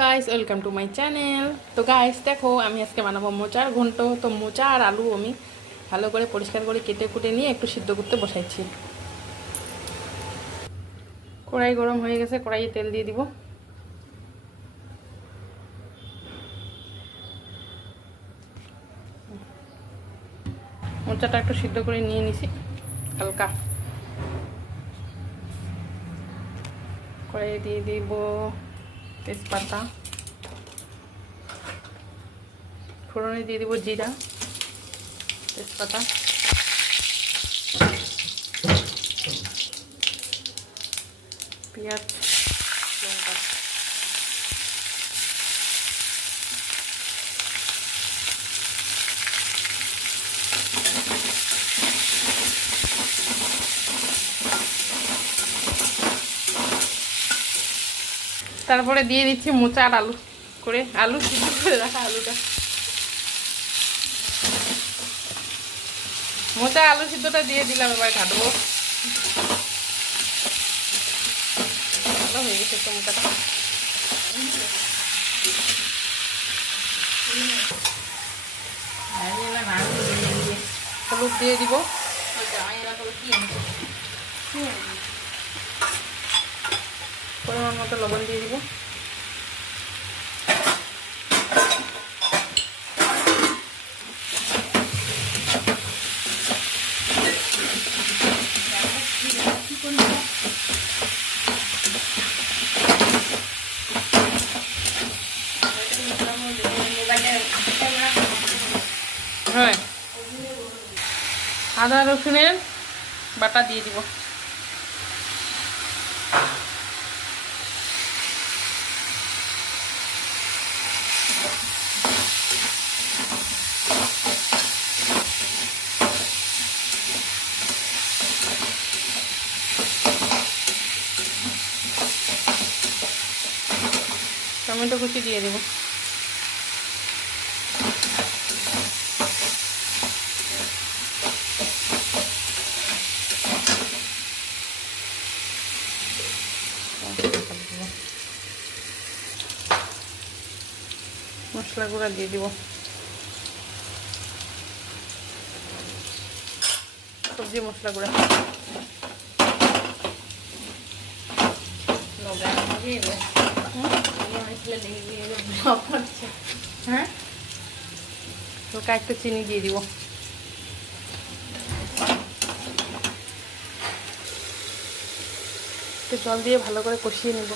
Guys welcome to my channel. তো guys দেখো আমি আজকে বানাবো মোচার ঘন্ট। তো মোচা আর আলু আমি ভালো করে পরিষ্কার করে কেটে কুটে নিয়ে একটু সিদ্ধ করতে বসাইছি। কড়াই গরম হয়ে গেছে, কড়াইয়ে তেল দিয়ে দিব। মোচাটা একটু সিদ্ধ করে নিয়ে নিছি হালকা। কড়াইয়ে দিয়ে দিব তেজপাতা, ফোড়নে দিয়ে দিব জিরা, তেজপাতা, পেঁয়াজ, লঙ্কা। তারপরে দিয়ে দিচ্ছি মোচা আর আলু করে, আলু সিদ্ধ করে রাখা আলুটা। মোচা আলু সিদ্ধটা দিয়ে দিলাম, এবার ঘাটবো। ভালো হয়ে গেছে তো মোচাটা। হলুদ দিয়ে দিব, পরিমাণ মতো লবণ দিয়ে দিব। হ্যাঁ, আদা রসুনের বাটা দিয়ে দিব। টমেটো কুচি দিয়ে দেব। মশলা গুঁড়া দিয়ে দিব, সবজি মশলা গুঁড়া। হ্যাঁ, হালকা একটু চিনি দিয়ে দিব। একটু জল দিয়ে ভালো করে কষিয়ে নেব।